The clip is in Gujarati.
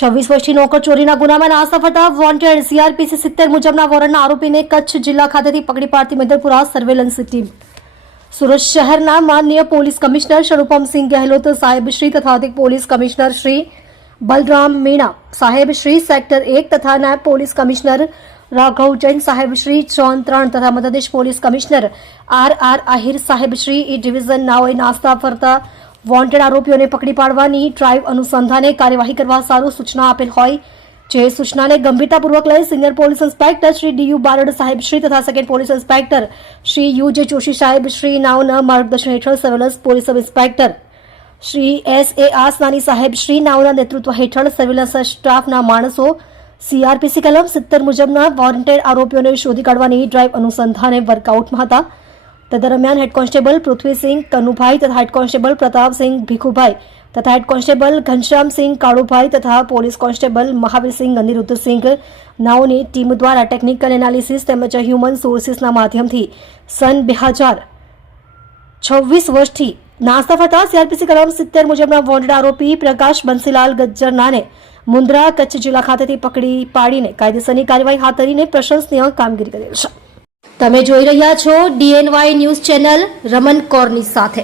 26 વર્ષથી નોકર ચોરીના ગુનામાં નાસ્તા ફરતા વોન્ટેડ CRPC 70 મુજબના વોરંટના આરોપીને કચ્છ જિલ્લા ખાતેથી પકડી પાડતી મધરપુરા સર્વેલન્સ ટીમ। સુરત શહેરના માનનીય પોલીસ કમિશનર શરૂપમસિંહ ગેહલોત સાહેબ શ્રી તથા અધિક પોલીસ કમિશનર શ્રી બલરામ મીણા સાહેબ શ્રી સેક્ટર 1 તથા નાયબ પોલીસ કમિશનર રાઘવ જૈન સાહેબ શ્રી ઝોન 3 તથા મદદનીશ પોલીસ કમિશનર RR આહિર સાહેબ શ્રી ઈ ડિવિઝન નાઓએ નાસ્તા ફરતા વોન્ટેડ આરોપીઓને પકડી પાડવાની ડ્રાઈવ અનુસંધાને કાર્યવાહી કરવા સારું સૂચના આપેલ હોય જે સૂચનાને ગંભીરતાપૂર્વક લઈ senior police inspector Shri DU Barad સાહેબ શ્રી તથા second police inspector Shri UJ Joshi સાહેબ શ્રી નાઓના માર્ગદર્શન હેઠળ surveillance police sub inspector Shri SA આસનાની સાહેબ શ્રી નાઓના નેતૃત્વ હેઠળ સર્વેલન્સ સ્ટાફના માણસો CRPC કલમ 70 મુજબના વોન્ટેડ આરોપીઓને શોધી કાઢવાની ડ્રાઈવ અનુસંધાને વર્કઆઉટમાં હતા। તે દરમિયાન હેડ કોન્સ્ટેબલ પૃથ્વીસિંહ કનુભાઈ તથા હેડ કોન્સ્ટેબલ પ્રતાપસિંહ ભીખુભાઈ તથા હેડ કોન્સ્ટેબલ ઘનશ્યામસિંહ કાળુભાઈ તથા પોલીસ કોન્સ્ટેબલ મહાવીરસિંહ અનિરુદ્ધસિંહ નાઓની ટીમ દ્વારા ટેકનિકલ એનાલિસિસ તેમજ હ્યુમન સોર્સિસના માધ્યમથી સન 2026 વર્ષથી નાસ્તા ફરતા CRPC કલમ 70 મુજબના વોન્ટેડ આરોપી પ્રકાશ બંસીલાલ ગજ્જરનાને મુન્દ્રા કચ્છ જિલ્લા ખાતેથી પકડી પાડીને કાયદેસરની કાર્યવાહી હાથ ધરીને પ્રશંસનીય કામગીરી કરેલ છે। તમે જોઈ રહ્યા છો DNY ન્યૂઝ ચેનલ રમન કૌરની સાથે।